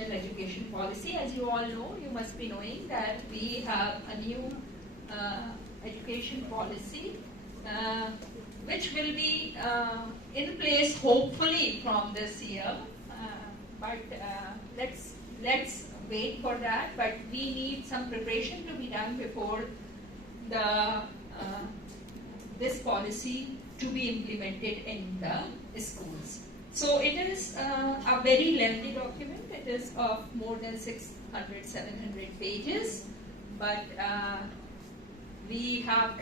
national education policy. As you all know, you must be knowing that we have a new education policy which will be in place hopefully from this year, but let's wait for that. But we need some preparation to be done before the this policy to be implemented in the schools. So it is a very lengthy document. It is of more than 600, 700 pages, but I have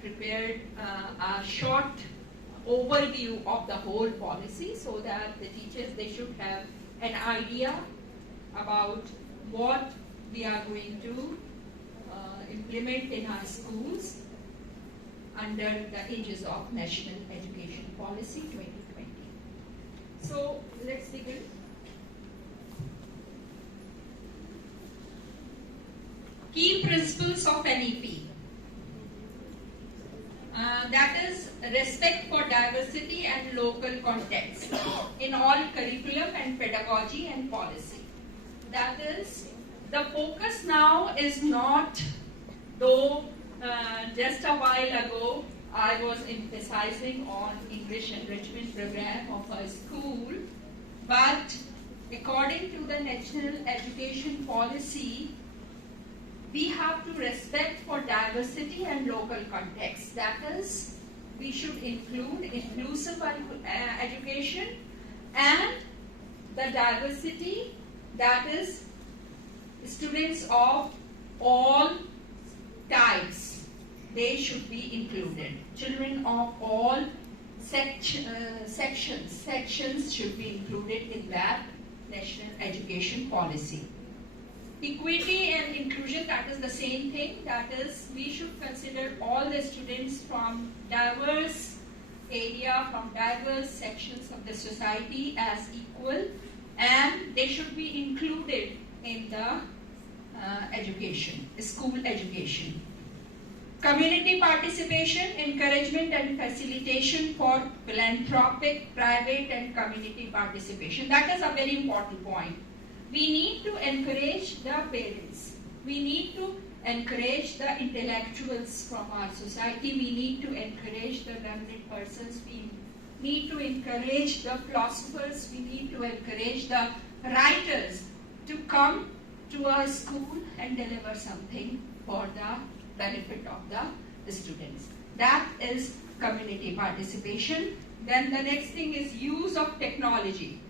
prepared a short overview of the whole policy so that the teachers, they should have an idea about what we are going to implement in our schools under the aegis of National Education Policy 2020. So let's begin. Key principles of NEP. That is respect for diversity and local context in all curriculum and pedagogy and policy. That is, the focus now is not, though just a while ago I was emphasizing on English enrichment program of a school, but according to the National Education Policy, we have to respect for diversity and local context. That is, we should include inclusive education and the diversity, that is, students of all types, they should be included. Children of all sections should be included in that National Education Policy. Equity and inclusion, that is the same thing. That is, we should consider all the students from diverse area, from diverse sections of the society as equal, and they should be included in the education, school education. Community participation, encouragement and facilitation for philanthropic, private and community participation. That is a very important point. We need to encourage the parents. We need to encourage the intellectuals from our society. We need to encourage the learned persons. We need to encourage the philosophers. We need to encourage the writers to come to our school and deliver something for the benefit of the students. That is community participation. Then the next thing is use of technology.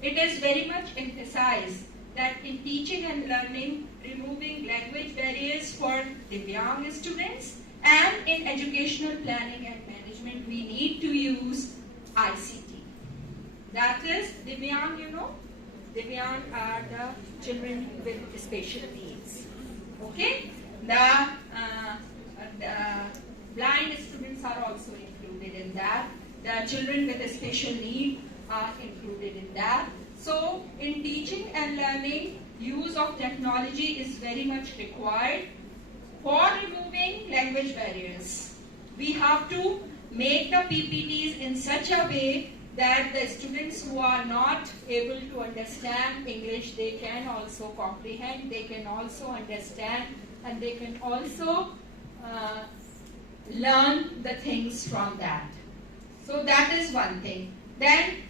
It is very much emphasized that in teaching and learning, removing language barriers for Divyang students, and in educational planning and management, we need to use ICT. That is, Divyang, you know, Divyang are the children with special needs. Okay? The blind students are also included in that. The children with a special need are included in that. So, in teaching and learning, use of technology is very much required for removing language barriers. We have to make the PPTs in such a way that the students who are not able to understand English, they can also comprehend, they can also understand, and they can also learn the things from that. So that is one thing. Then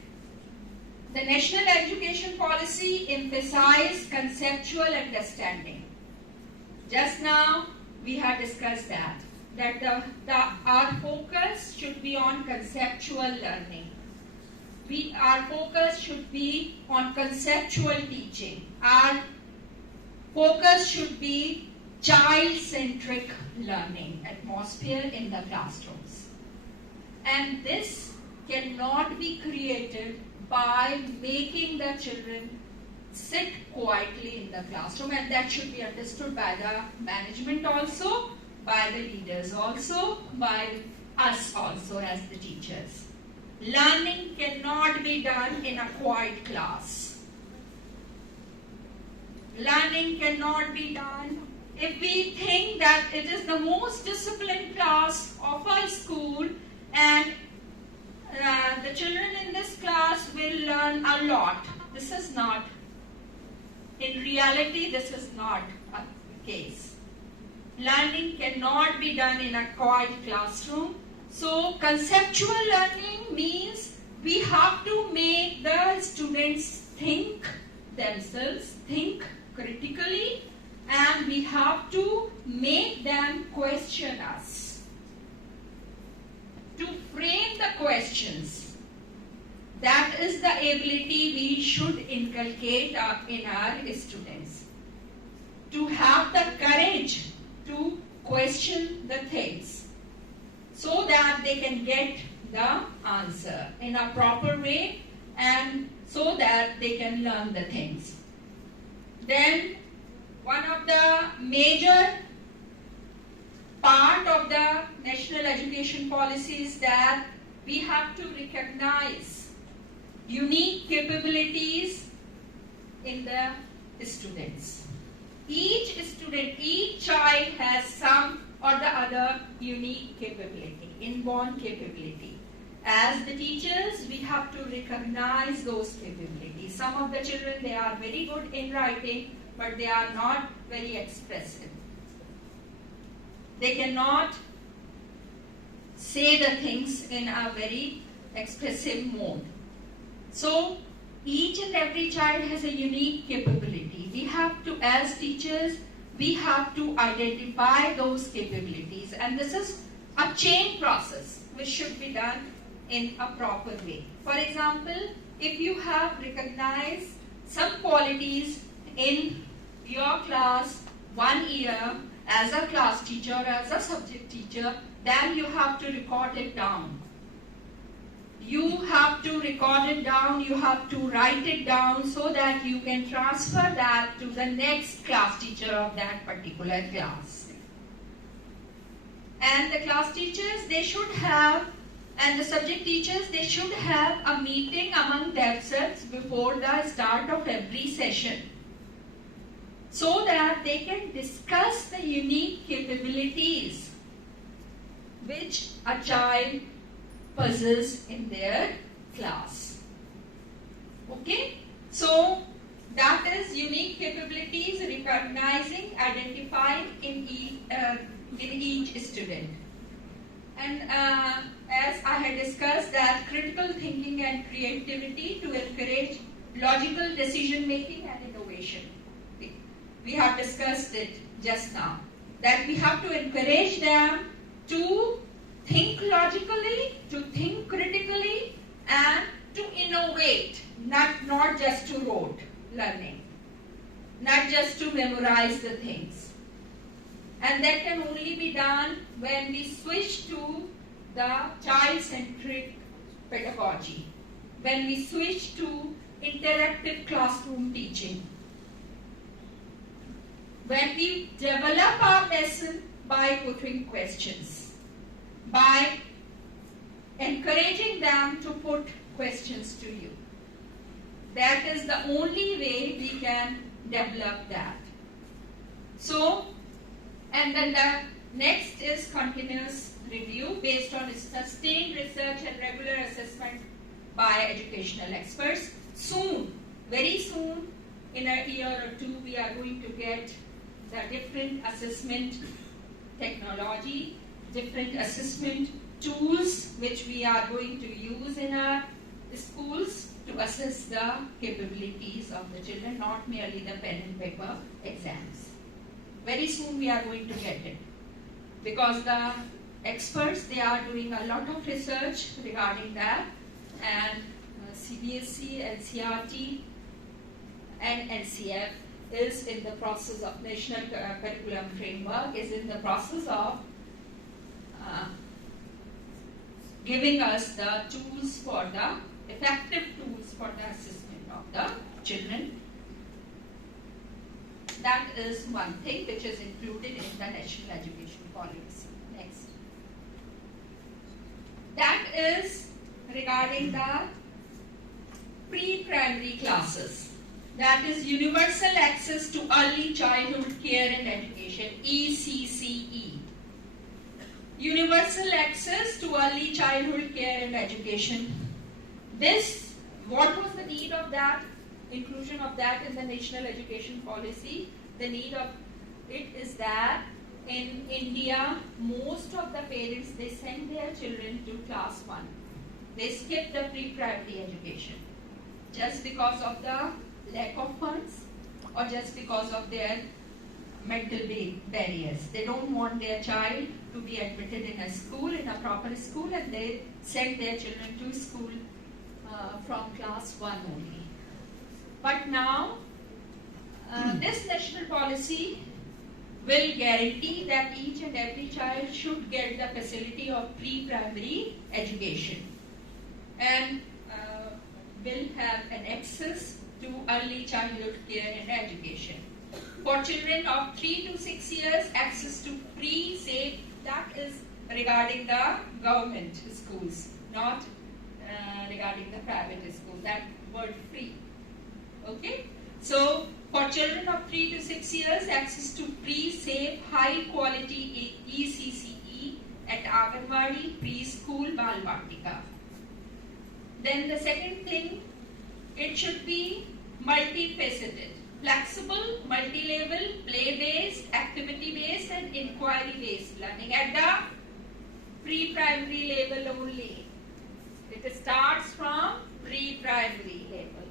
the National Education Policy emphasized conceptual understanding. Just now we had discussed that our focus should be on conceptual learning. Our focus should be on conceptual teaching. Our focus should be child-centric learning atmosphere in the classrooms. And this cannot be created by making the children sit quietly in the classroom, and that should be understood by the management also, by the leaders also, by us also as the teachers. Learning cannot be done in a quiet class. Learning cannot be done if we think that it is the most disciplined class of our school and the children in this class will learn a lot. This is not In reality, this is not a case. Learning cannot be done in a quiet classroom. So conceptual learning means we have to make the students think themselves, think critically, and we have to make them question us. To frame the questions, that is the ability we should inculcate in our students. To have the courage to question the things so that they can get the answer in a proper way and so that they can learn the things. Then one of the major part of the national education policy is that we have to recognize unique capabilities in the students. Each student, each child has some or the other unique capability, inborn capability. As the teachers, we have to recognize those capabilities. Some of the children, they are very good in writing, but they are not very expressive. They cannot say the things in a very expressive mode. So, each and every child has a unique capability. We have to, as teachers, we have to identify those capabilities. And this is a chain process which should be done in a proper way. For example, if you have recognized some qualities in your class 1 year as a class teacher or as a subject teacher, then you have to record it down. You have to record it down, you have to write it down so that you can transfer that to the next class teacher of that particular class. And the class teachers, they should have, and the subject teachers, they should have a meeting among themselves before the start of every session, so that they can discuss the unique capabilities which a child possesses in their class. Okay? So, that is unique capabilities, recognizing, identifying in each student. And as I had discussed, that critical thinking and creativity to encourage logical decision making and innovation. We have discussed it just now. That we have to encourage them to think logically, to think critically, and to innovate, not just to rote learning, not just to memorize the things. And that can only be done when we switch to the child-centric pedagogy, when we switch to interactive classroom teaching, when we develop our lesson by putting questions, by encouraging them to put questions to you. That is the only way we can develop that. So, and then the next is continuous review based on sustained research and regular assessment by educational experts. Soon, very soon, in a year or two, we are going to get the different assessment technology, different assessment tools which we are going to use in our schools to assess the capabilities of the children, not merely the pen and paper exams. Very soon we are going to get it, because the experts, they are doing a lot of research regarding that, and CBSE, NCERT and NCF is in the process of National Curriculum Framework, is in the process of giving us the tools for the effective tools for the assessment of the children. That is one thing which is included in the National Education Policy. Next. That is regarding the pre-primary classes. That is Universal Access to Early Childhood Care and Education, ECCE. Universal Access to Early Childhood Care and Education. This, what was the need of that? inclusion of that in the national education policy. The need of it is that in India, most of the parents, they send their children to class 1. They skip the pre-primary education just because of the lack of funds or just because of their mental barriers. They don't want their child to be admitted in a school, in a proper school, and they send their children to school from class 1 only. But now, this national policy will guarantee that each and every child should get the facility of pre-primary education and will have an access to early childhood care and education. For children of 3 to 6 years, access to free, safe, that is regarding the government schools, not regarding the private schools, that word free. Okay? So, for children of 3 to 6 years, access to free, safe, high quality ECCE at Anganwadi, preschool, Balvatika. Then the second thing, it should be multifaceted, flexible, multi-level, play-based, activity-based and inquiry-based learning at the pre-primary level only. It starts from pre-primary level.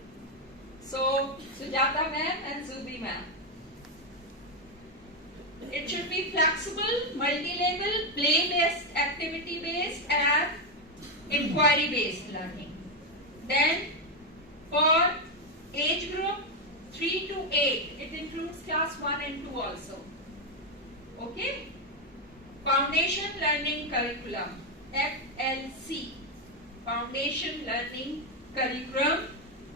So, Sujata ma'am and Zubi ma'am. It should be flexible, multi-level, play-based, activity-based and inquiry-based learning. Then, for age group 3 to 8, it includes class 1 and 2 also. Okay? Foundation Learning Curriculum, FLC. Foundation Learning Curriculum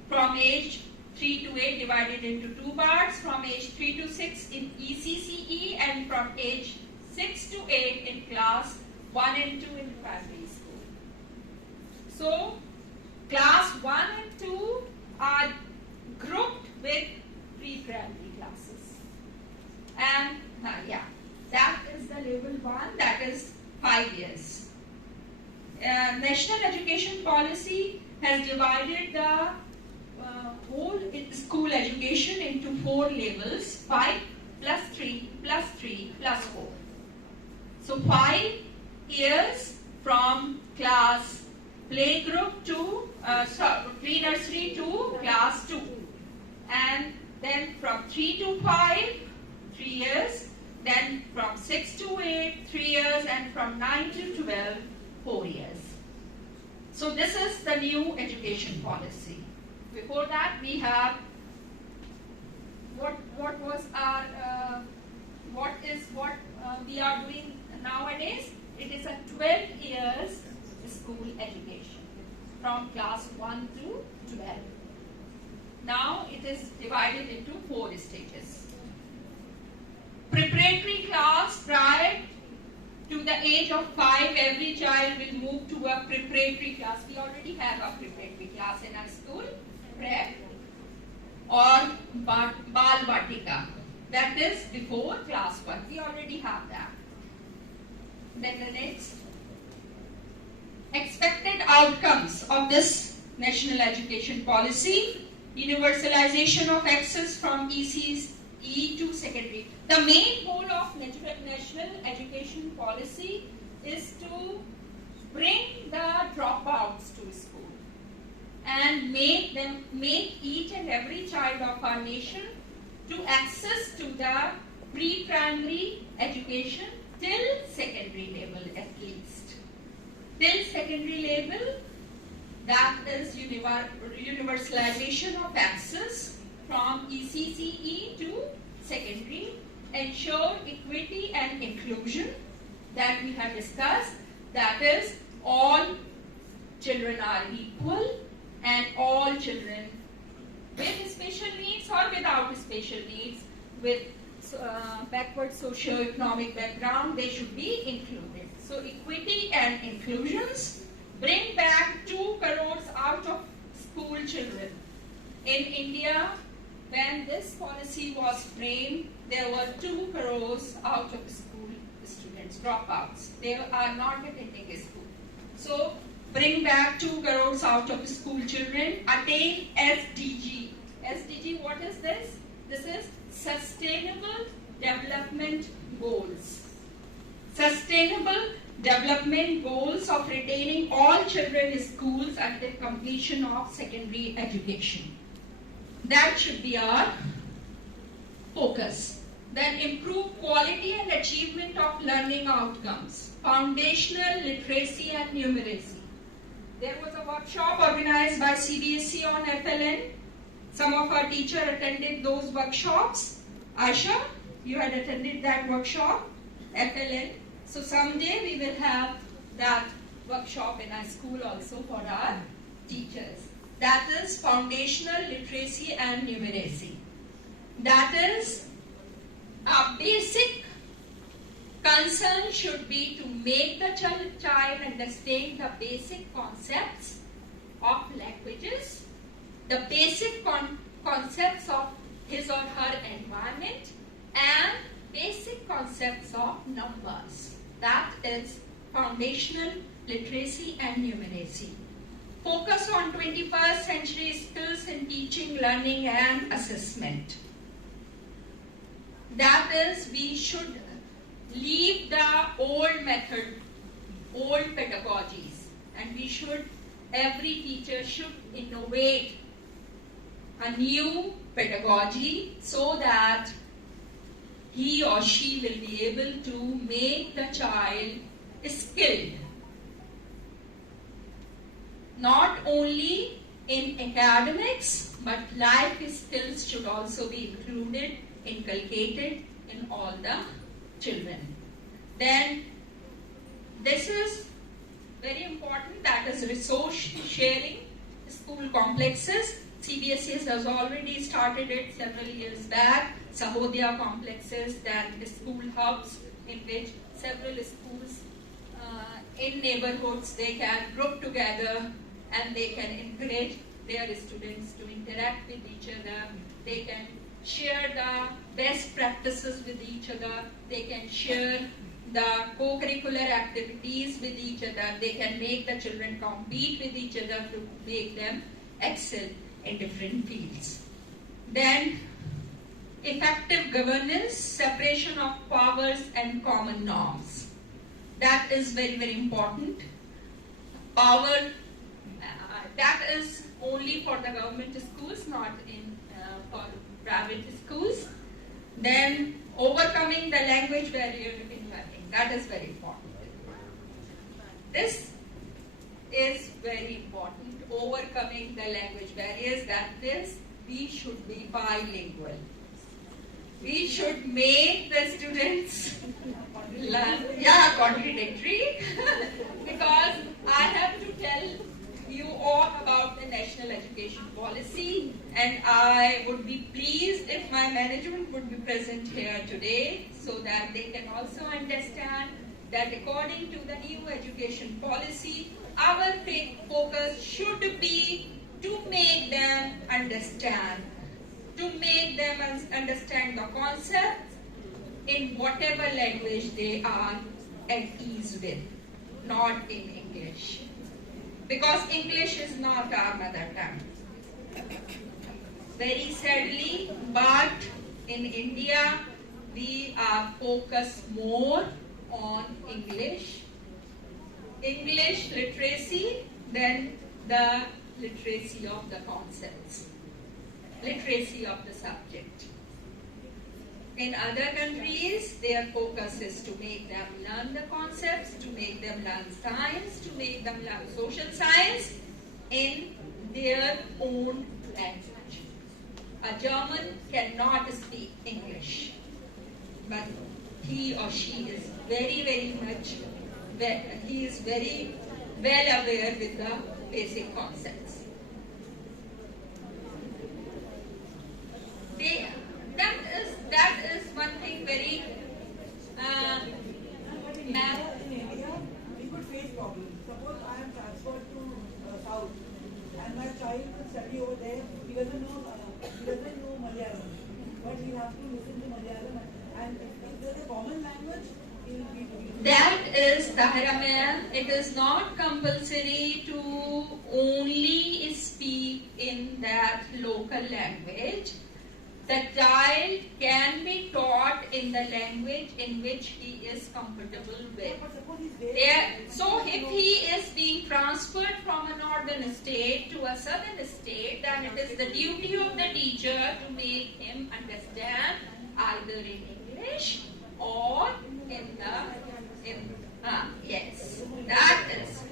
from age 3 to 8 divided into 2 parts, from age 3 to 6 in ECCE and from age 6 to 8 in class 1 and 2 in primary school. So, class 1 and 2 are grouped with pre-primary classes. And that is the level 1, that is 5 years. National Education Policy has divided the whole school education into 4 levels, 5 plus 3 plus 3 plus 4. So 5 years from class playgroup to pre-nursery to class 2, and then from 3 to 5, 3 years, then from 6 to 8, 3 years, and from 9 to 12, 4 years. So this is the new education policy. Before that, we have what was our what we are doing nowadays. It is a 12 years school education from class 1 to 12. Now it is divided into 4 stages. Preparatory class, prior to the age of 5, every child will move to a preparatory class. We already have a preparatory class in our school, prep or Bal Vatika. That is before class 1. We already have that. Then the next. Expected outcomes of this national education policy: universalization of access from ECCE to secondary. The main goal of national education policy is to bring the dropouts to school and make each and every child of our nation to access to the pre-primary education till secondary level at least. Till secondary level, that is universalization of access from ECCE to secondary, ensure equity and inclusion that we have discussed, that is all children are equal and all children with special needs or without special needs, with backward socio-economic background, they should be included. So equity and inclusions bring back 2 crores out of school children. In India, when this policy was framed, there were 2 crores out of school students, dropouts. They are not attending school. So bring back 2 crores out of school children, attain SDG. SDG, what is this? This is Sustainable Development Goals. Sustainable Development Goals of retaining all children in schools until completion of secondary education. That should be our focus. Then improve quality and achievement of learning outcomes. Foundational literacy and numeracy. There was a workshop organized by CBSE on FLN. Some of our teachers attended those workshops. Aisha, you had attended that workshop, FLN. So someday we will have that workshop in our school also for our teachers. That is foundational literacy and numeracy. That is our basic concern should be to make the child understand the basic concepts of languages, the basic concepts of his or her environment, and basic concepts of numbers. That is foundational literacy and numeracy. Focus on 21st century skills in teaching, learning, and assessment. That is, we should leave the old method, old pedagogies, and every teacher should innovate a new pedagogy so that he or she will be able to make the child skilled. Not only in academics, but life skills should also be included, inculcated in all the children. Then this is very important, that is resource sharing, school complexes. CBSE has already started it several years back. Sahodya complexes, then school hubs in which several schools in neighborhoods, they can group together and they can encourage their students to interact with each other. They can share the best practices with each other. They can share the co-curricular activities with each other. They can make the children compete with each other to make them excel in different fields. Then effective governance, separation of powers and common norms. That is very, very important. Power, that is only for the government schools, not for private schools. Then overcoming the language barrier in learning. That is very important. This is very important. Overcoming the language barriers. That is, we should be bilingual. We should make the students learn. Yeah, contradictory. Because I have to tell you all about the national education policy, and I would be pleased if my management would be present here today so that they can also understand that according to the new education policy, our focus should be to make them understand the concepts in whatever language they are at ease with, not in English. Because English is not our mother tongue. Very sadly, but in India, we are focused more on English literacy than the literacy of the concepts, literacy of the subject. In other countries, their focus is to make them learn the concepts, to make them learn science, to make them learn social science in their own language. A German cannot speak English, but he or she is very much, he is very well aware with the basic concepts. That is one thing very in India, we could face problems. Suppose I am transferred to South and my child will study over there. He doesn't know Malayalam, but he has to listen to Malayalam, and if there is a common language, he will be doing it. That is, Tahira ma'am, it is not compulsory to only speak in that that local language, the child can be taught in the language in which he is comfortable with. So if he is being transferred from a northern state to a southern state, then it is the duty of the teacher to make him understand either in English or in yes, that is.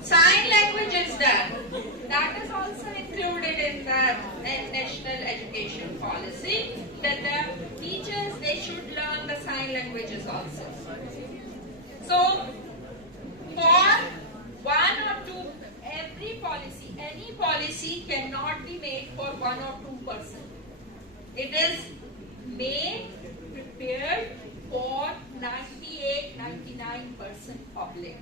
Sign language is there. That is also included in the national education policy, that the teachers, they should learn the sign languages also. So, for one or two, any policy cannot be made for 1 or 2 person. It is made, prepared for 98-99% public.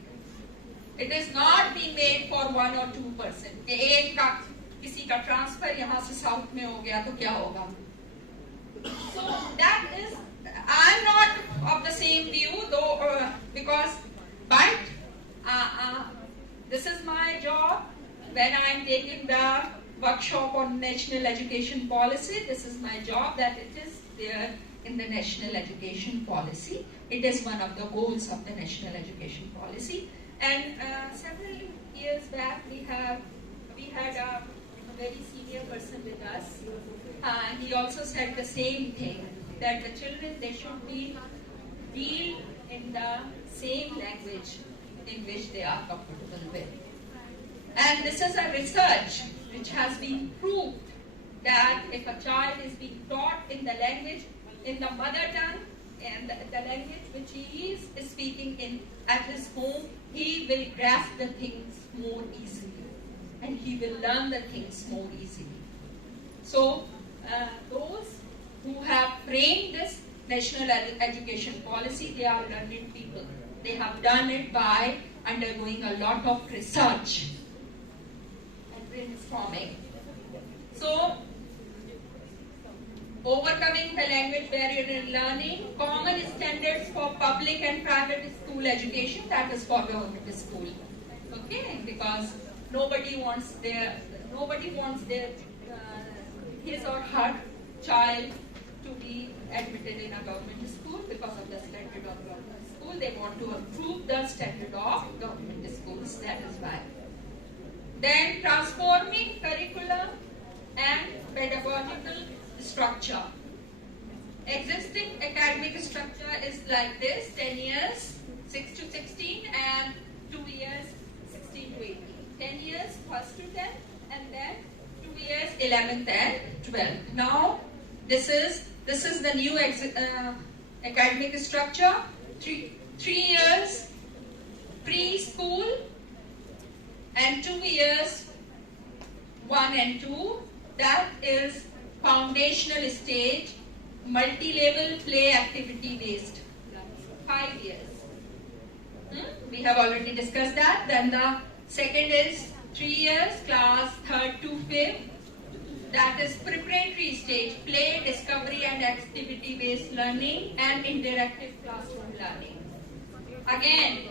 It is not being made for 1 or 2 person. एक का किसी का transfer यहाँ से south में हो गया तो क्या होगा? So that is, I am not of the same view though, because but this is my job when I am taking the workshop on national education policy. This is my job, that it is there in the national education policy. It is one of the goals of the national education policy. And several years back, we had a very senior person with us. He also said the same thing, that the children, they should be deal in the same language in which they are comfortable with. And this is a research which has been proved that if a child is being taught in the language, in the mother tongue, and the language which he is speaking in at his home, he will grasp the things more easily, and he will learn the things more easily. So, those who have framed this national education policy, they are learned people. They have done it by undergoing a lot of research and brainstorming. So, overcoming the language barrier in learning, common standards for public and private school education, that is for government school. Okay, because nobody wants their his or her child to be admitted in a government school because of the standard of government school. They want to improve the standard of government schools. That is why. Then transforming curriculum and pedagogical structure. Existing academic structure is like this: 10 years, 6 to 16, and 2 years, 16 to 18. 10 years, 1st to 10th, and then 2 years, 11th and 12th. Now, this is the new academic structure. 3 years preschool, and 2 years 1 and 2. That is foundational stage, multi-level play activity based. 5 years. We have already discussed that. Then the second is 3 years, class 3rd to 5th. That is preparatory stage, play, discovery and activity based learning and interactive classroom learning. Again,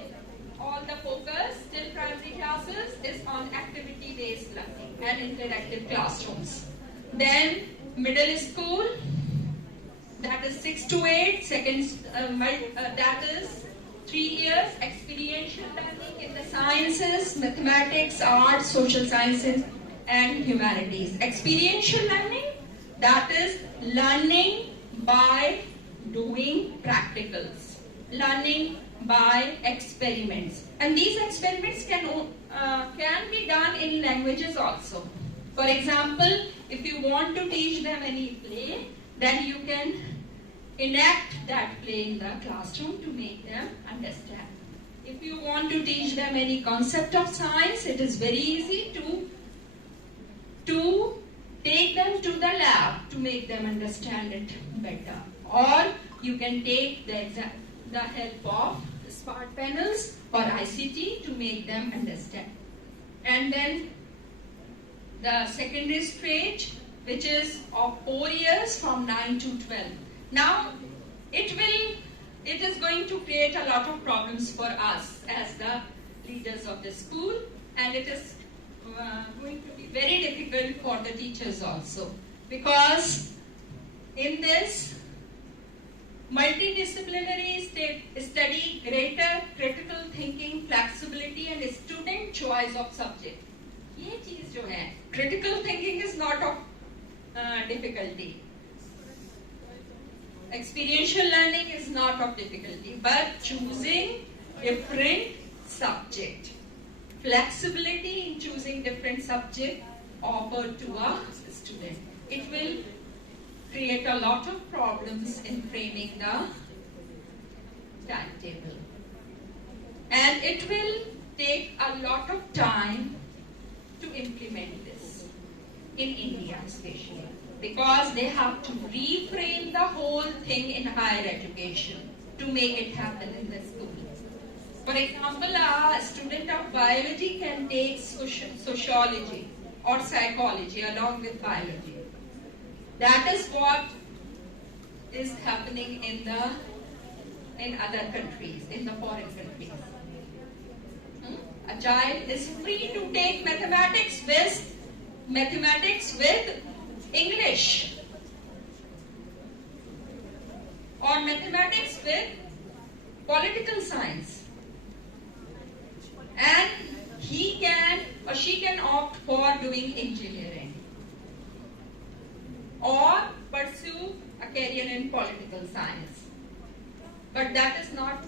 all the focus till primary classes is on activity based learning and interactive classrooms. Then middle school, that is 6 to 8, that is 3 years, experiential learning in the sciences, mathematics, arts, social sciences and humanities. Experiential learning, that is learning by doing practicals, learning by experiments. And these experiments can be done in languages also. For example, if you want to teach them any play, then you can enact that play in the classroom to make them understand. If you want to teach them any concept of science, it is very easy to take them to the lab to make them understand it better. Or you can take the help of smart panels or ICT to make them understand. And then the secondary stage, which is of 4 years from 9 to 12. Now, it is going to create a lot of problems for us as the leaders of the school, and it is going to be very difficult for the teachers also, because in this multidisciplinary study, greater critical thinking, flexibility and student choice of subject. ये चीज जो है, critical thinking is not of difficulty. Experiential learning is not of difficulty, but choosing different subject. Flexibility in choosing different subject offered to a student. It will create a lot of problems in framing the timetable. And it will take a lot of time to implement this, in India especially, because they have to reframe the whole thing in higher education to make it happen in the school. For example, a student of biology can take sociology or psychology along with biology. That is what is happening in other countries, in the foreign countries. A child is free to take mathematics with English, or mathematics with political science, and he can or she can opt for doing engineering or pursue a career in political science. But that is not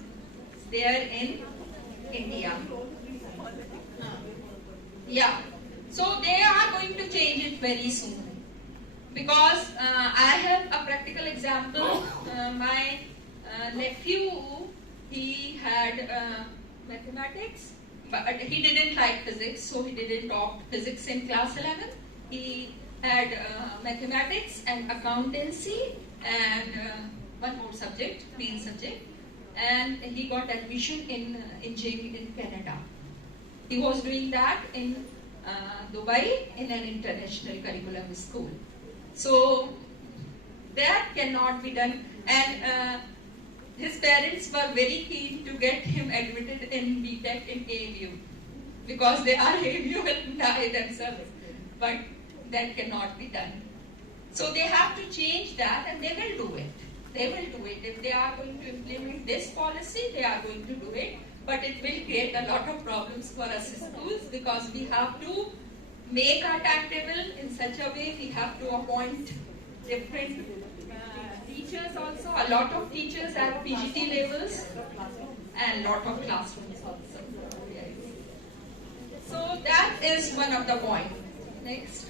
there in India. Yeah. So they are going to change it very soon. Because I have a practical example. My nephew, he had mathematics, but he didn't like physics, so he didn't opt physics in class 11. He had mathematics and accountancy and one more subject, main subject, and he got admission in engineering in Canada. He was doing that in Dubai in an international curriculum school. So that cannot be done, and his parents were very keen to get him admitted in BTech in AMU, because they are AMU alumni themselves, but that cannot be done. So they have to change that, and they will do it. They will do it. If they are going to implement this policy, they are going to do it, but it will create a lot of problems for us schools, because we have to make our timetable in such a way, we have to appoint different teachers also, a lot of teachers at PGT levels, and a lot of classrooms also. Yes. So that is one of the points. Next.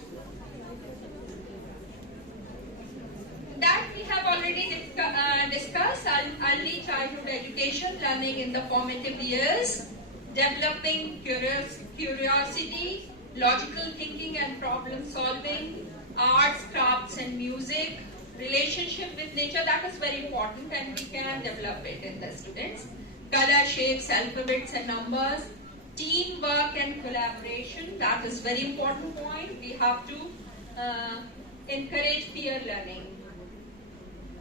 That we have already discussed, early childhood education, learning in the formative years, developing curiosity, logical thinking and problem solving, arts, crafts and music, relationship with nature, that is very important and we can develop it in the students. Color, shapes, alphabets and numbers, teamwork and collaboration, that is very important point. We have to encourage peer learning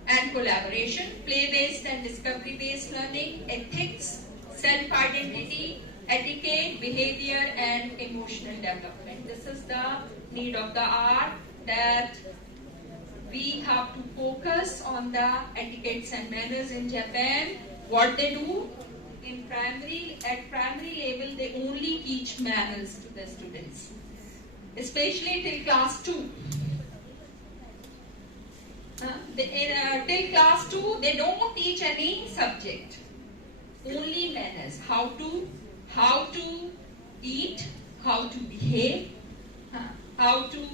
and collaboration, play-based and discovery-based learning, ethics, self-identity, etiquette, behavior and emotional development. This is the need of the hour, that we have to focus on the etiquettes and manners in Japan. What they do in at primary level, they only teach manners to the students, especially till class 2. Till class 2, they don't teach any subject, only manners, how to eat, how to behave, how to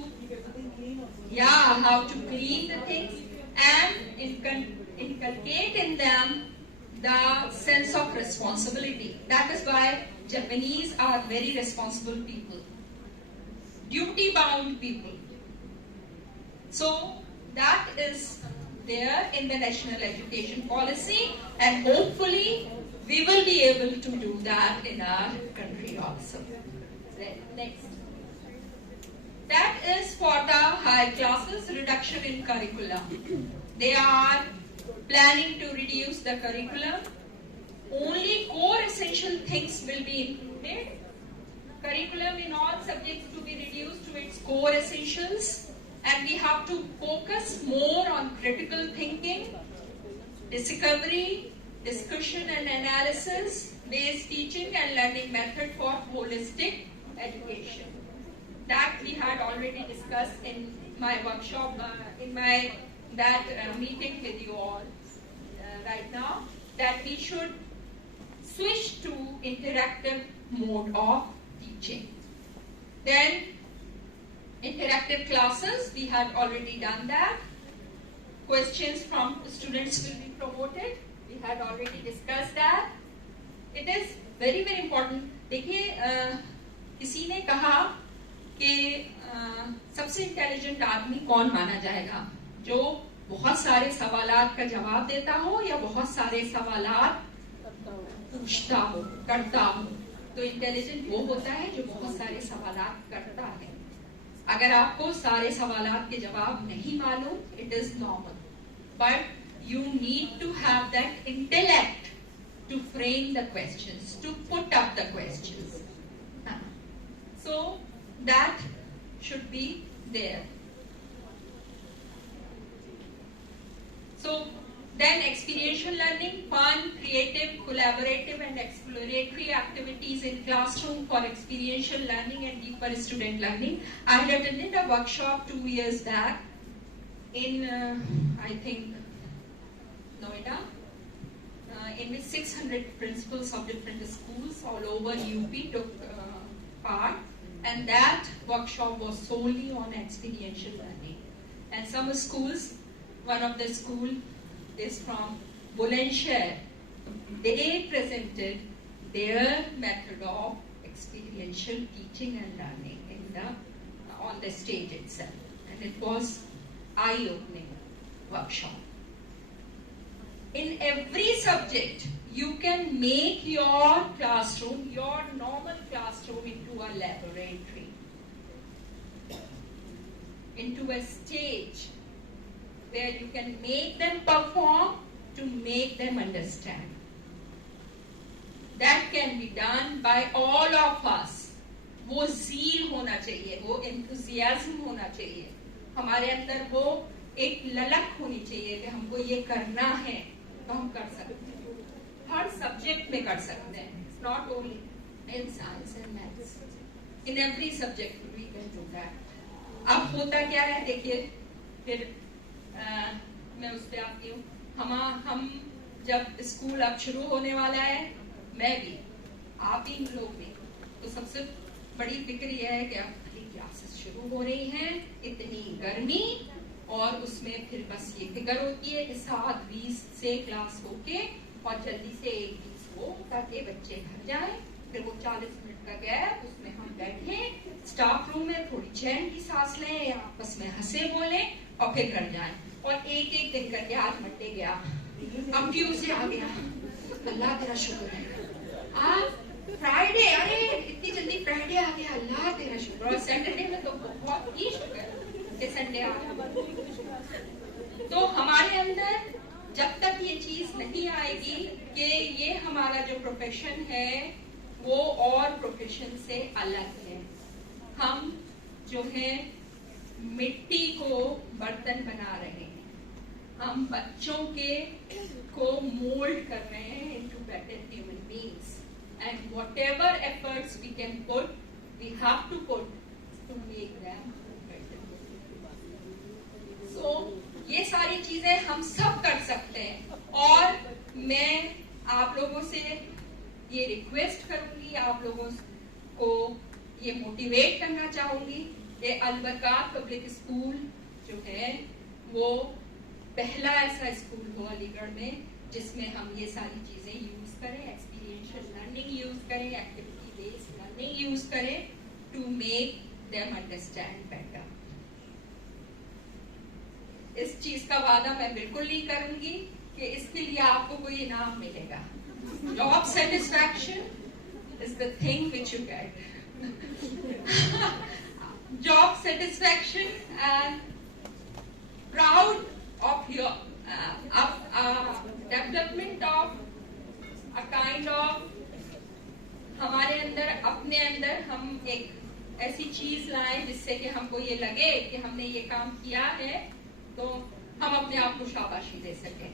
clean the things, and inculcate in them the sense of responsibility. That is why Japanese are very responsible people, duty-bound people. So that is there in the national education policy, and hopefully we will be able to do that in our country also. Next. That is for the higher classes, reduction in curriculum. They are planning to reduce the curriculum. Only core essential things will be included. Curriculum to its core essentials, and we have to focus more on critical thinking, discovery, discussion and analysis based teaching and learning method for holistic education. That we had already discussed in my workshop, in my meeting with you all right now, that we should switch to interactive mode of teaching. Then interactive classes, we had already done that. Questions from students will be promoted. We had already discussed that. It is very very important. देखिए किसी ने कहा कि सबसे intelligent आदमी कौन माना जाएगा, जो बहुत सारे सवालात का जवाब देता हो या बहुत सारे सवालात पूछता हो, करता हो. तो इंटेलिजेंट वो होता है जो बहुत सारे सवालात करता है. अगर आपको सारे सवालात के जवाब नहीं मालूम, it is normal, but you need to have that intellect to frame the questions, to put up the questions. So that should be there. So then experiential learning, fun, creative, collaborative and exploratory activities in classroom for experiential learning and deeper student learning. I had attended a workshop 2 years back in, I think, Noida, in which 600 principals of different schools all over UP took part, and that workshop was solely on experiential learning. And some schools, one of the school is from Bulandshahr, they presented their method of experiential teaching and learning on the stage itself, and it was eye-opening workshop. In every subject, you can make your classroom, your normal classroom, into a laboratory, into a stage where you can make them perform to make them understand. That can be done by all of us. वो zeal होना चाहिए, वो enthusiasm होना चाहिए, हमारे अंदर वो एक ललक होनी चाहिए कि हमको ये करना है, तो हम कर सकते हैं. हर सब्जेक्ट में कर सकते हैं. It's not only in science and maths. In every subject we can do that. अब होता क्या है, देखिए, फिर मैं उस पर आती हूँ. हम जब स्कूल अब शुरू होने वाला है, मैं भी, आप भी, लोग भी, तो सबसे बड़ी फिक्र यह है कि अब क्लासेस शुरू हो रही हैं, इतनी गर्मी, और उसमें फिर बस ये फिक्र होती है कि 7:20 से क्लास होके और जल्दी से 1:20 हो ताकि बच्चे घर जाएं. फिर वो 40 मिनट का गैप, उसमें हम बैठें स्टाफ रूम में, थोड़ी चैन की सांस लें या आपस में हंसे बोलें और फिर घर जाएं. और एक एक दिन करके आज मंडे गया, अब ट्यूसडे आ गया, अल्लाह तेरा शुक्र है. आज फ्राइडे, अरे इतनी जल्दी फ्राइडे आ गया, अल्लाह तेरा शुक्र. और सैटरडे में तो बहुत ही शुक्र कि संडे आ गया. तो हमारे अंदर जब तक ये चीज नहीं आएगी कि ये हमारा जो प्रोफेशन है वो और प्रोफेशन से अलग है, हम जो है मिट्टी को बर्तन बना रहे हैं, हम बच्चों को मोल्ड कर रहे हैं into better human beings, and whatever efforts we can put, we have to put to make them better. So ये सारी चीजें हम सब कर सकते हैं. और मैं आप लोगों से ये रिक्वेस्ट करूंगी, आप लोगों को ये मोटिवेट करना चाहूंगी कि अलबरकात पब्लिक स्कूल जो है वो पहला ऐसा स्कूल हो अलीगढ़ में जिसमें हम ये सारी चीजें यूज करें, एक्सपीरियंशियल लर्निंग यूज करें, एक्टिविटी बेस्ड लर्निंग यूज करें to make them understand better. इस चीज का वादा मैं बिल्कुल नहीं करूंगी कि इसके लिए आपको कोई इनाम मिलेगा. Job satisfaction is the thing which you get. Job satisfaction and proud of your development of a kind of, हमारे अंदर, अपने अंदर हम एक ऐसी चीज लाएं जिससे कि हमको ये लगे कि हमने ये काम किया है, तो हम अपने आप को शाबाशी दे सकें।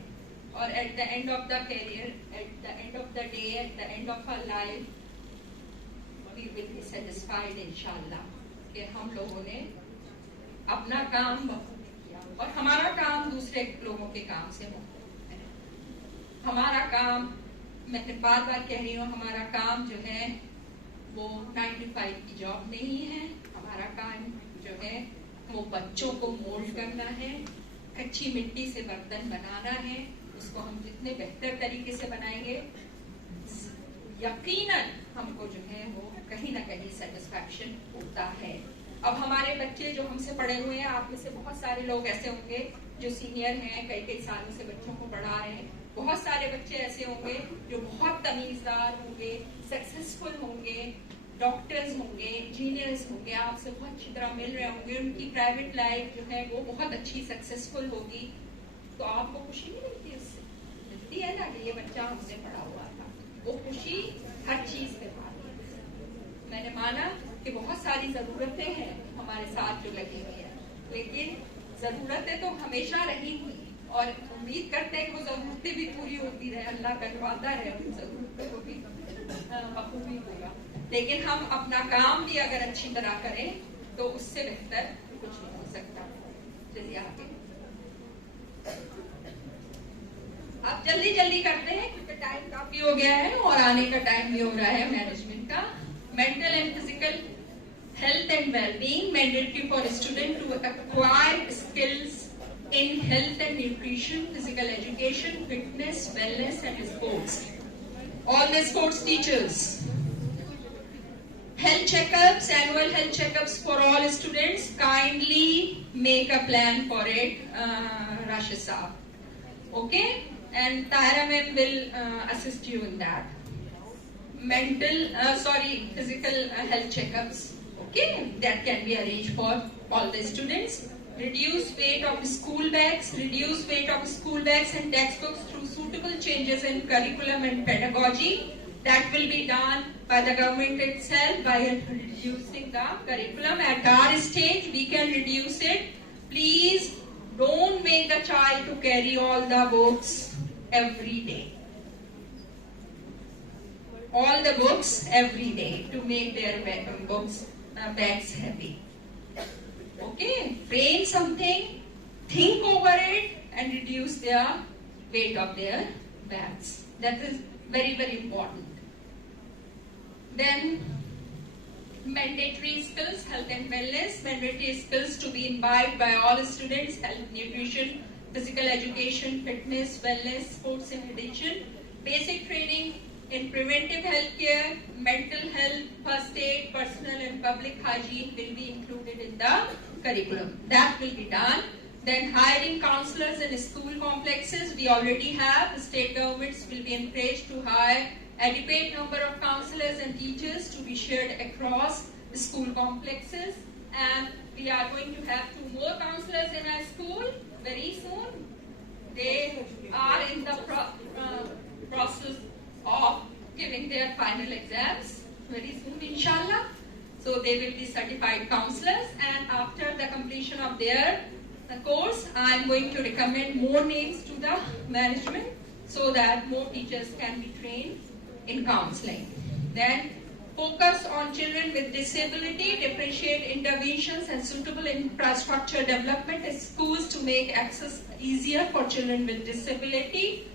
और at the end of the career, at the end of the day, at the end of our life, we will be satisfied इंशाल्लाह कि हम लोगों ने अपना काम किया और हमारा काम दूसरे लोगों के काम से मुख्तलिफ है। हमारा काम, मैं बार बार कह रही हूँ, हमारा काम जो है वो 9 to 5 की जॉब नहीं है। हमारा काम जो है वो बच्चों को मोल्ड करना है, कच्ची मिट्टी से बर्तन बनाना है। उसको हम जितने बेहतर तरीके से बनाएंगे, यकीनन हमको जो है वो कहीं ना कहीं सेटिस्फैक्शन होता है। अब हमारे बच्चे जो हमसे पढ़े हुए हैं, आप में से बहुत सारे लोग ऐसे होंगे जो सीनियर हैं, कई कई सालों से बच्चों को पढ़ा रहे हैं। बहुत सारे बच्चे ऐसे होंगे जो बहुत तमीजदार होंगे, सक्सेसफुल होंगे, डॉक्टर्स होंगे, इंजीनियर्स होंगे, आपसे बहुत अच्छी तरह मिल रहे होंगे, उनकी प्राइवेट लाइफ जो है वो बहुत अच्छी सक्सेसफुल होगी। तो आपको खुशी नहीं मिलती उससे? मिलती है ना कि ये बच्चा हमसे पढ़ा हुआ था। वो खुशी हर चीज के बाद। मैंने माना कि बहुत सारी जरूरतें हैं हमारे साथ जो लगी हुई है, लेकिन जरूरतें तो हमेशा रही हुई और उम्मीद करते हैं कि वो जरूरतें भी पूरी होती रहे। अल्लाह करवाता है उन जरूरतों को भी बखूबी होगा। लेकिन हम अपना काम भी अगर अच्छी तरह करें तो उससे बेहतर कुछ नहीं हो सकता। चलिए आगे, अब जल्दी जल्दी करते हैं क्योंकि टाइम काफी हो गया है और आने का टाइम भी हो रहा है मैनेजमेंट का। Mental and physical health and well-being, mandatory for a student to acquire skills in health and nutrition, physical education, fitness, wellness and sports. All the sports teachers. Health checkups, annual health checkups for all students. Kindly make a plan for it, Rashid Saab. Okay? And Tahira ma'am will assist you in that. Physical health checkups. Okay, that can be arranged for all the students. Reduce weight of school bags, and textbooks through suitable changes in curriculum and pedagogy. That will be done by the government itself by reducing the curriculum. At our stage, we can reduce it. Please don't make the child to carry all the books every day. All the books every day to make their books bags heavy. Okay, frame something, think over it and reduce their weight of their bags. That is very, very important. Then mandatory skills, health and wellness, mandatory skills to be imbibed by all students, health, nutrition, physical education, fitness, wellness, sports in addition, basic training in preventive health care, mental health, first aid, personal and public hygiene will be included in the curriculum. That will be done. Then hiring counselors in school complexes, we already have. The state governments will be encouraged to hire adequate number of counselors and teachers to be shared across the school complexes. And we are going to have 2 more counselors in our school very soon. They are in the process of giving their final exams very soon, inshallah. So they will be certified counselors, and after the completion of their course, I am going to recommend more names to the management so that more teachers can be trained in counseling. Then focus on children with disability, differentiate interventions and suitable infrastructure development in schools to make access easier for children with disability.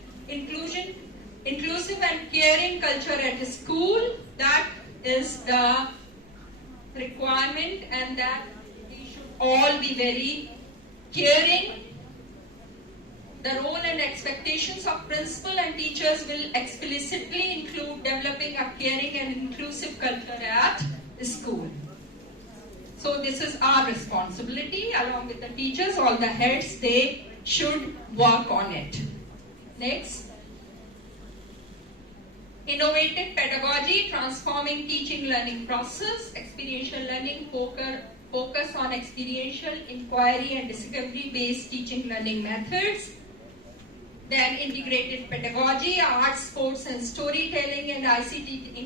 Inclusive and caring culture at school, that is the requirement, and that we should all be very caring. The role and expectations of principal and teachers will explicitly include developing a caring and inclusive culture at school. So this is our responsibility along with the teachers, all the heads, they should work on it. Next. Innovative pedagogy, transforming teaching learning process, experiential learning, focus on experiential inquiry and discovery based teaching learning methods. Then integrated pedagogy, arts, sports and storytelling, and ICT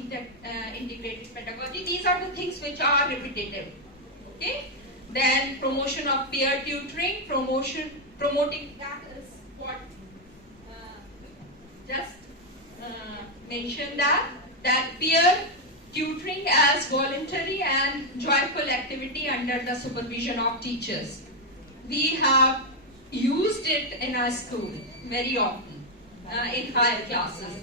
integrated pedagogy. These are the things which are repetitive. Okay. Then promotion of peer tutoring, promoting that is what just mentioned that peer tutoring as voluntary and joyful activity under the supervision of teachers. We have used it in our school very often in higher classes.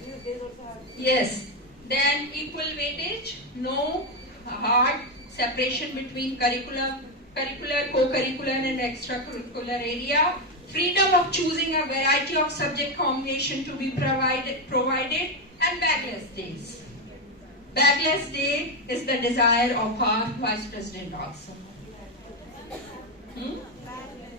Yes. Then equal weightage, no hard separation between curricular, co-curricular and extracurricular area. Freedom of choosing a variety of subject combination to be provided, and bagless days. Bagless day is the desire of our Vice President also.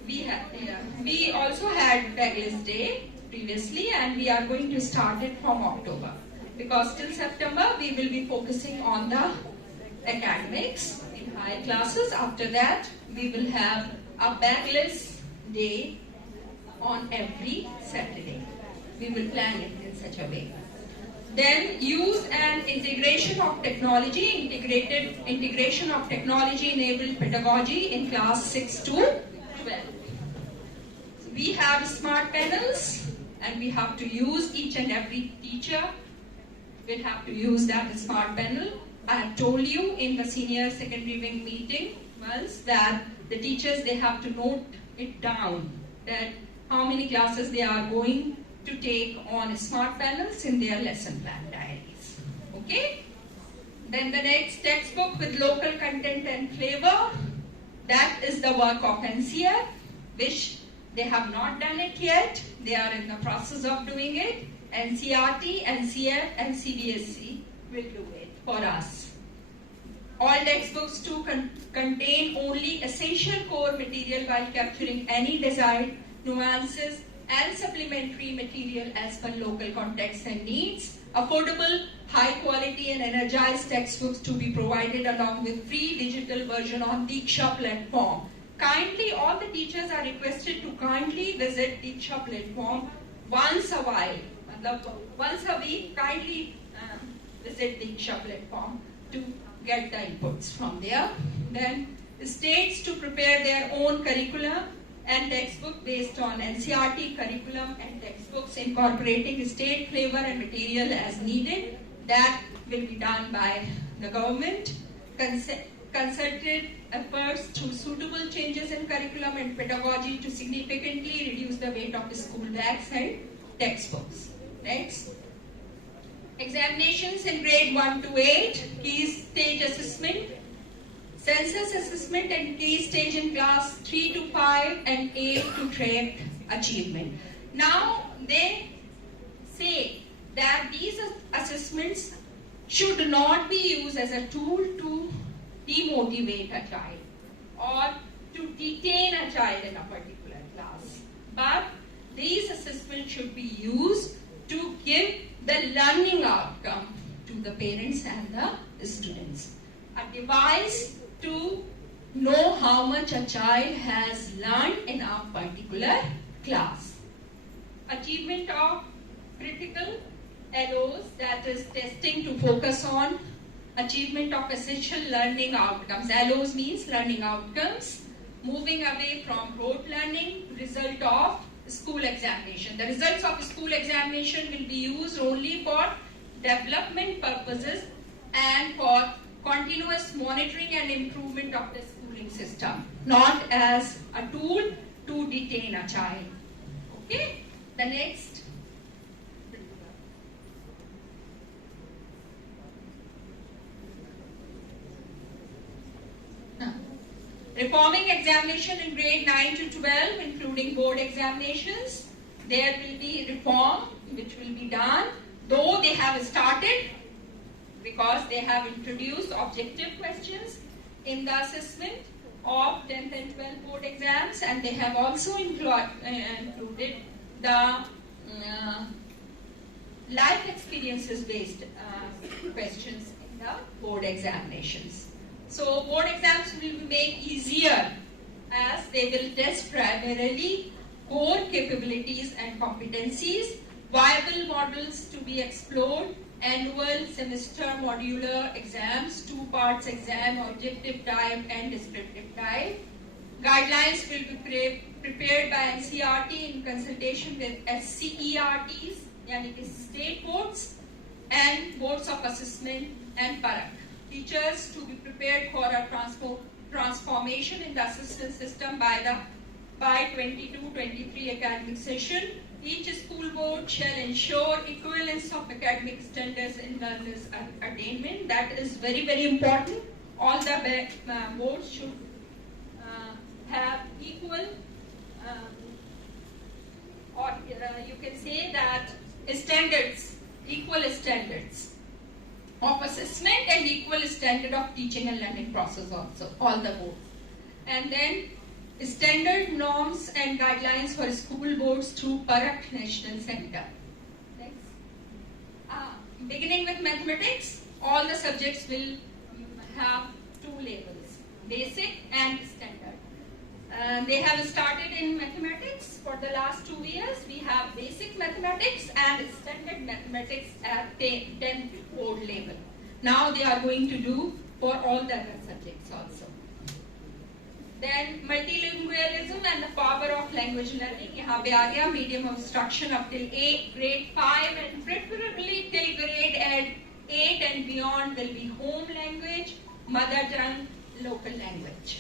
We also had bagless day previously, and we are going to start it from October, because till September we will be focusing on the academics in higher classes. After that we will have a bagless day on every Saturday. We will plan it in such a way. Then use and integration of technology, integration of technology enabled pedagogy in class 6 to 12. We have smart panels, and we have to use, each and every teacher will have to use that smart panel. I have told you in the senior secondary wing meeting once that the teachers, they have to note it down, that how many classes they are going to take on smart panels in their lesson plan diaries. Okay? Then the next, textbook with local content and flavor. That is the work of NCF, which they have not done it yet. They are in the process of doing it. NCRT, NCF and CBSE will do it for us. All textbooks to contain only essential core material while capturing any desired nuances and supplementary material as per local context and needs. Affordable, high quality and energized textbooks to be provided along with free digital version on Diksha platform. Kindly, all the teachers are requested to kindly visit Diksha platform once a while. Once a week, kindly visit Diksha platform to get the inputs from there. Then states to prepare their own curriculum and textbook based on NCRT curriculum and textbooks incorporating state flavor and material as needed. That will be done by the government. Concerted efforts through suitable changes in curriculum and pedagogy to significantly reduce the weight of school bags and textbooks. Next. Examinations in grade 1 to 8, key stage assessment, census assessment and key stage in class 3 to 5 and 8 to track achievement. Now they say that these assessments should not be used as a tool to demotivate a child or to detain a child in a particular class, but these assessments should be used to give the learning outcome to the parents and the students. A device to know how much a child has learned in a particular class. Achievement of critical LOs, that is testing to focus on achievement of essential learning outcomes. LOs means learning outcomes. Moving away from rote learning, result of school examination. The results of school examination will be used only for development purposes and for continuous monitoring and improvement of the schooling system, not as a tool to detain a child. Okay? The next. Reforming examination in grade 9 to 12, including board examinations. There will be reform which will be done, though they have started, because they have introduced objective questions in the assessment of 10th and 12th board exams, and they have also included the life experiences based questions in the board examinations. So board exams will be made easier as they will test primarily core capabilities and competencies, viable models to be explored, annual, semester, modular exams, 2 parts exam, objective type and descriptive type. Guidelines will be prepared by NCERT in consultation with SCERTs, yani ki state boards, and boards of assessment and parak. Teachers to be prepared for a transformation in the assessment system by 22-23 academic session. Each school board shall ensure equivalence of academic standards in learners' attainment. That is very, very important. All the boards should have equal, or you can say that standards, equal standards of assessment and equal standard of teaching and learning process also, all the boards. And then standard norms and guidelines for school boards through Parak National Center. Next. Beginning with mathematics, all the subjects will have 2 levels, basic and standard. They have started in mathematics for the last 2 years. We have basic mathematics and standard mathematics at 10th board level. Now they are going to do for all the other subjects also. Then multilingualism and the power of language learning. यहाँ पे आ गया medium of instruction up till grade 5 and preferably till grade 8 and beyond will be home language, mother tongue, local language.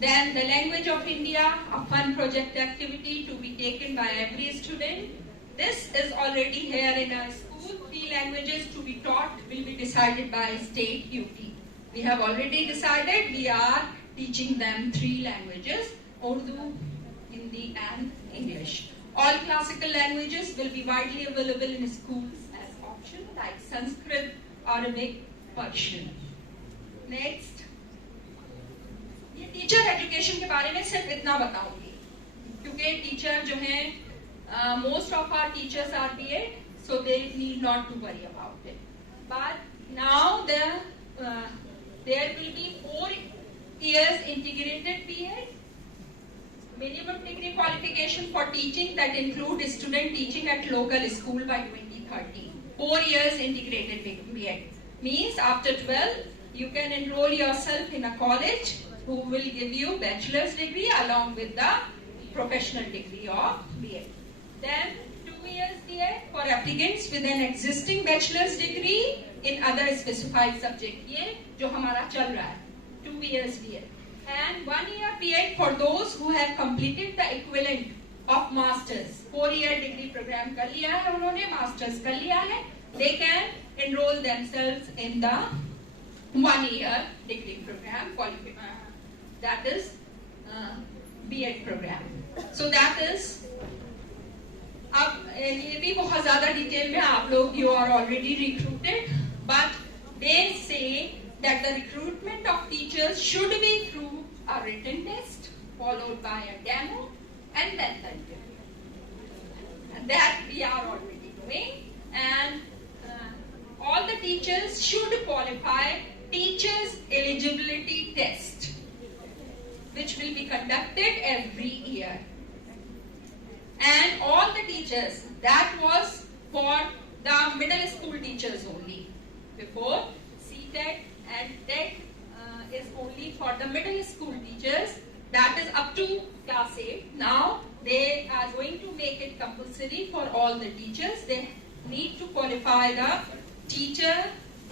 Then the language of India, a fun project activity to be taken by every student. This is already here in our school. 3 languages to be taught will be decided by state UP. We have already decided we are teaching them 3 languages, Urdu, Hindi and English. All classical languages will be widely available in schools as option like Sanskrit, Arabic, Persian. Next. ये teacher education के बारे में सिर्फ इतना बताऊंगी क्योंकि teacher जो हैं most of our teachers are BEd, so they need not to worry about it. But now there will be 4 years integrated BEd, minimum degree qualification for teaching that include student teaching at local school by 2030. 4 years integrated BEd means after 12 you can enroll yourself in a college who will give you bachelor's degree along with the professional degree of BEd. Then 2 years BEd for applicants with an existing bachelor's degree in other specified subject. ये जो हमारा चल रहा है 2 years BEd. And 1 year BEd for those who have completed the equivalent of masters. 4-year degree program कर लिया है उन्होंने, masters कर लिया है. They can enroll themselves in the 1-year degree program, that is BEd program. So that is, अब ये भी बहुत ज़्यादा डिटेल में आप लोग you are already recruited, but they say that the recruitment of teachers should be through a written test followed by a demo and then the interview. And that we are already doing, and all the teachers should qualify teachers eligibility test, which will be conducted every year. And all the teachers, that was for the middle school teachers only. Before, CTET and TET is only for the middle school teachers, that is up to class 8. Now, they are going to make it compulsory for all the teachers. They need to qualify the teacher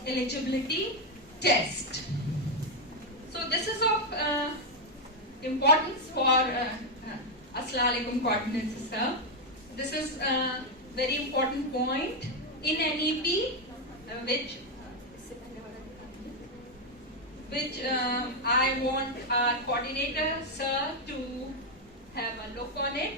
eligibility test. So this is of importance for Assalamu alaikum coordinator sir. This is a very important point in NEP which I want our coordinator sir to have a look on it.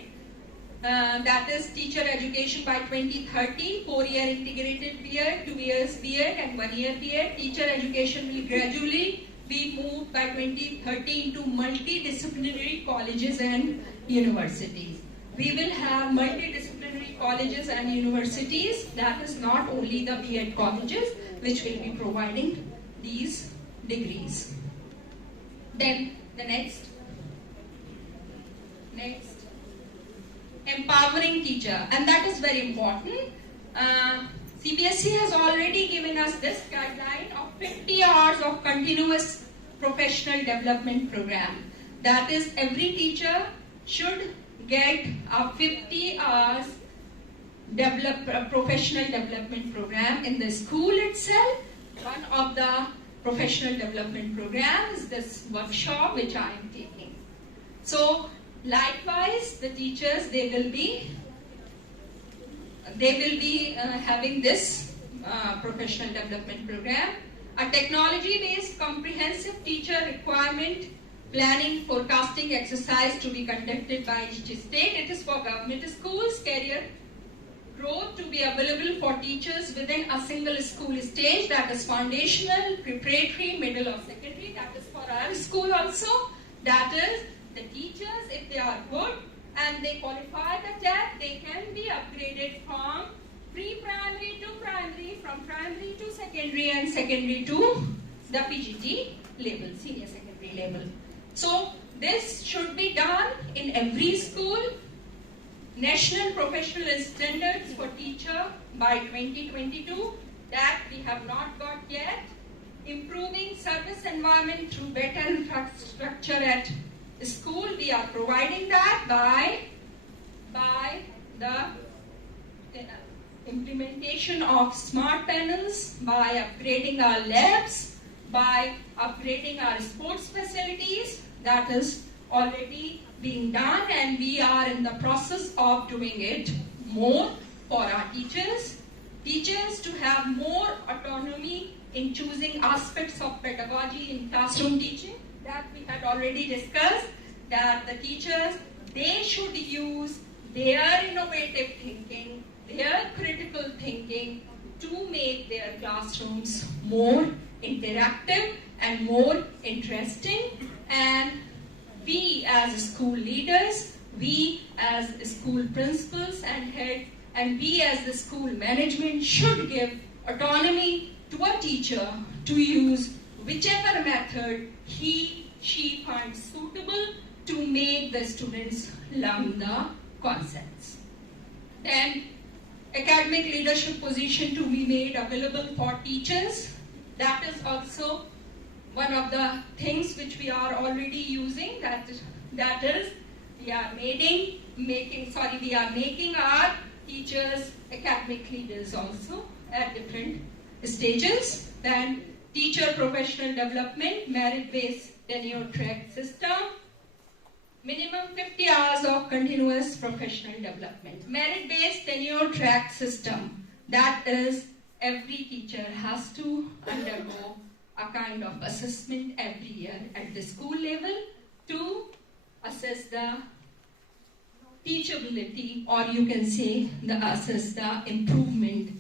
That is teacher education by 2030, 4-year integrated BEd, 2 years BEd and 1 year BEd. Teacher education will gradually be moved by 2030 into multidisciplinary colleges and universities. We will have multidisciplinary colleges and universities, that is not only the BEd colleges, which will be providing these degrees. Then the next. empowering teacher, and that is very important. CBSE has already given us this guideline of 50 hours of continuous professional development program. That is, every teacher should get a 50 hours professional development program in the school itself. One of the professional development programs is this workshop which I am taking. So likewise, the teachers, they will be having this professional development program. A technology-based comprehensive teacher requirement planning forecasting exercise to be conducted by each state. It is for government schools. Career growth to be available for teachers within a single school stage, that is foundational, preparatory, middle or secondary. That is for our school also. That is, the teachers, if they are good and they qualify the TET, they can be upgraded from pre-primary to primary, from primary to secondary, and secondary to the PGT level, senior secondary level. So this should be done in every school. National Professional Standards for Teacher by 2022, that we have not got yet. Improving service environment through better infrastructure at school, we are providing that by the implementation of smart panels, by upgrading our labs, by upgrading our sports facilities. That is already being done, and we are in the process of doing it more for our teachers. Teachers to have more autonomy in choosing aspects of pedagogy in classroom teaching, that we had already discussed, that the teachers, they should use their innovative thinking, their critical thinking to make their classrooms more interactive and more interesting. And we as school leaders, we as school principals and heads, and we as the school management should give autonomy to a teacher to use whichever method she finds suitable to make the students learn the concepts. Then academic leadership position to be made available for teachers. That is also one of the things which we are already using. That is, we are making our teachers academic leaders also at different stages. Then teacher professional development, merit-based tenure track system. Minimum 50 hours of continuous professional development. Merit-based tenure track system. That is, every teacher has to undergo a kind of assessment every year at the school level to assess the teachability, or you can say assess the improvement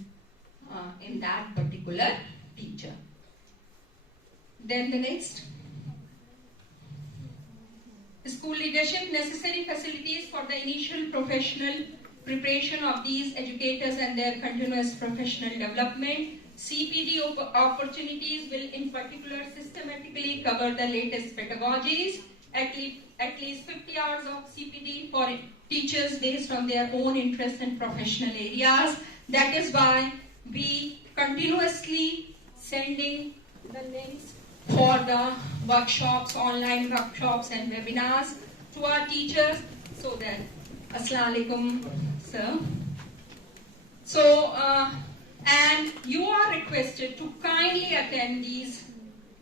in that particular teacher. Then the next. School leadership, necessary facilities for the initial professional preparation of these educators and their continuous professional development. CPD opportunities will in particular systematically cover the latest pedagogies, at least 50 hours of CPD for teachers based on their own interests and professional areas. That is why we continuously sending the links for the workshops, online workshops and webinars to our teachers, so that, Assalamu alaikum, sir. So, and you are requested to kindly attend these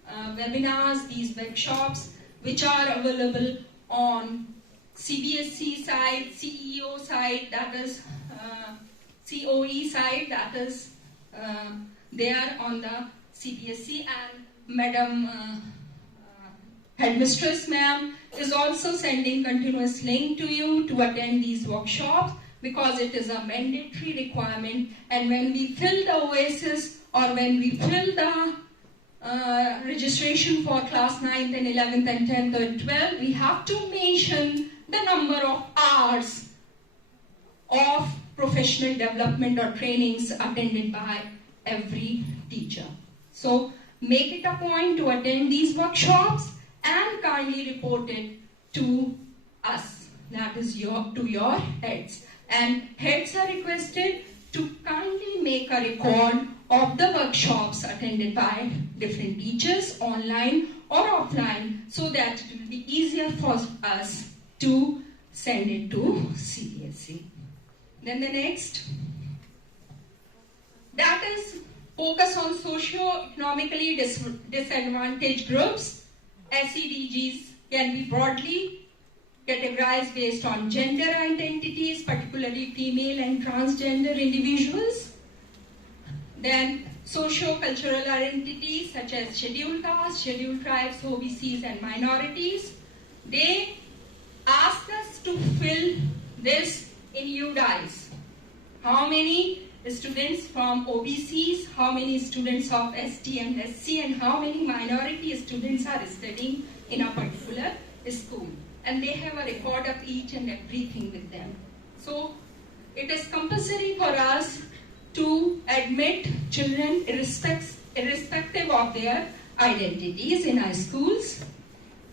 webinars, these workshops, which are available on CBSE side, CEO side, that is COE side, that is there on the CBSE, and Madam Headmistress Ma'am is also sending continuous link to you to attend these workshops, because it is a mandatory requirement. And when we fill the OSS, or when we fill the registration for class 9th and 11th and 10th and 12th, we have to mention the number of hours of professional development or trainings attended by every teacher. So make it a point to attend these workshops and kindly report it to us. that is to your heads. And heads are requested to kindly make a record of the workshops attended by different teachers, online or offline, so that it will be easier for us to send it to CBSE. Then the next, that is focus on socio-economically disadvantaged groups. SEDGs can be broadly categorized based on gender identities, particularly female and transgender individuals. Then socio-cultural identities such as scheduled castes, scheduled tribes, OBCs and minorities. They ask us to fill this in UDIs. How many students from OBCs, how many students of ST and SC, and how many minority students are studying in a particular school. And they have a record of each and everything with them. So it is compulsory for us to admit children irrespective of their identities in our schools.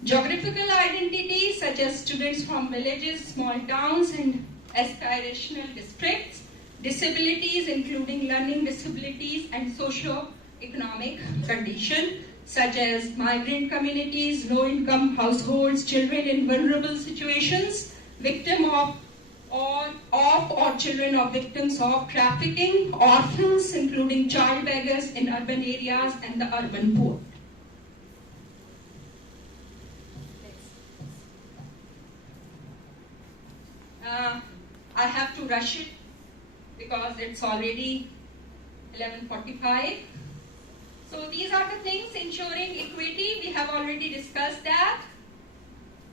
Geographical identities such as students from villages, small towns and aspirational districts. Disabilities including learning disabilities and socio-economic condition such as migrant communities, low-income households, children in vulnerable situations, victim of or children of victims of trafficking, orphans including child beggars in urban areas and the urban poor. I have to rush it because it's already 11:45. So these are the things ensuring equity. We have already discussed that.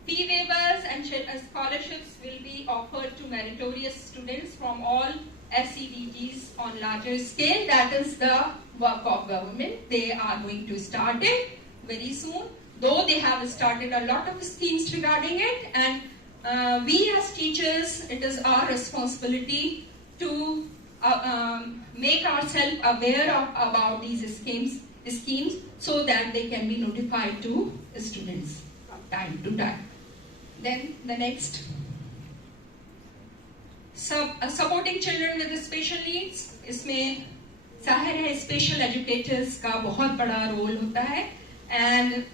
Fee waivers and scholarships will be offered to meritorious students from all SEDGs on larger scale. That is the work of government. They are going to start it very soon, though they have started a lot of schemes regarding it, and we as teachers, it is our responsibility to make ourselves aware about these schemes so that they can be notified to students from time to time. Then the next, supporting children with special needs. इसमें जाहिर है special educators का बहुत बड़ा role होता है, and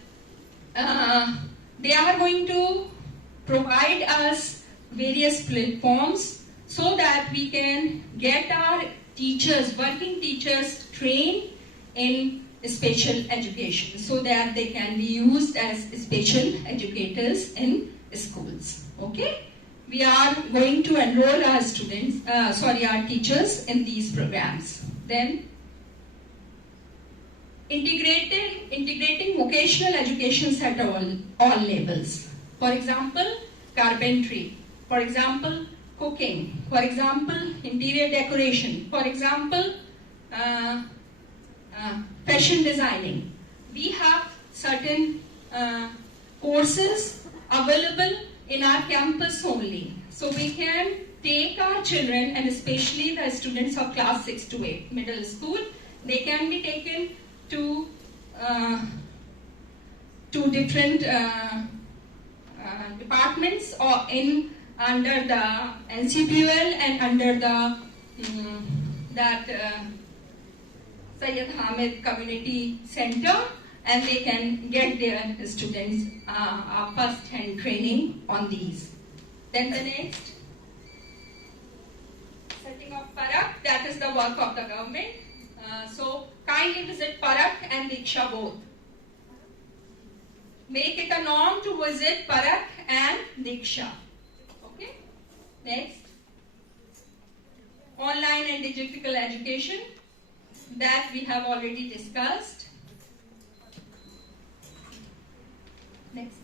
they are going to provide us various platforms so that we can get our teachers, working teachers, trained in special education so that they can be used as special educators in schools. Okay? We are going to enroll our students, our teachers in these programs. Then, integrating vocational educations at all levels. For example, carpentry. For example, cooking. For example, interior decoration. For example, fashion designing. We have certain courses available in our campus only. So we can take our children, and especially the students of class 6 to 8 middle school, they can be taken to different departments or under the NCPUL and under the Syed Hamid Community Center, and they can get their students first-hand training on these. Then the next, setting up Parak, that is the work of the government. So kindly visit Parak and Diksha both. Make it a norm to visit Parak and Diksha. Okay? Next, online and digital education, that we have already discussed. Next.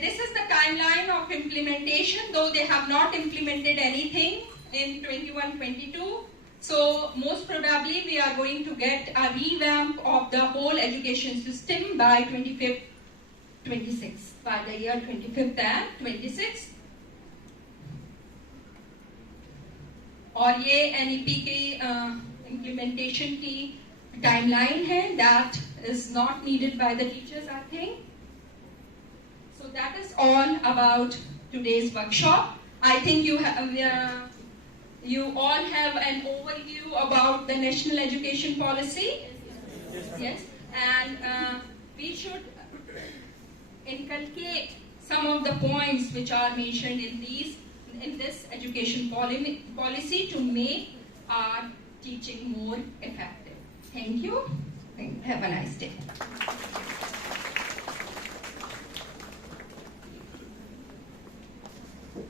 This is the timeline of implementation, though they have not implemented anything in 21-22. So most probably we are going to get a revamp of the whole education system by 25th, 26th, by the year 25th and 26th. और ये NEP की implementation की timeline है, that is not needed by the teachers, I think. So that is all about today's workshop. I think you all have an overview about the national education policy. Yes, and we should inculcate some of the points which are mentioned in this education policy to make our teaching more effective. Thank you. Have a nice day.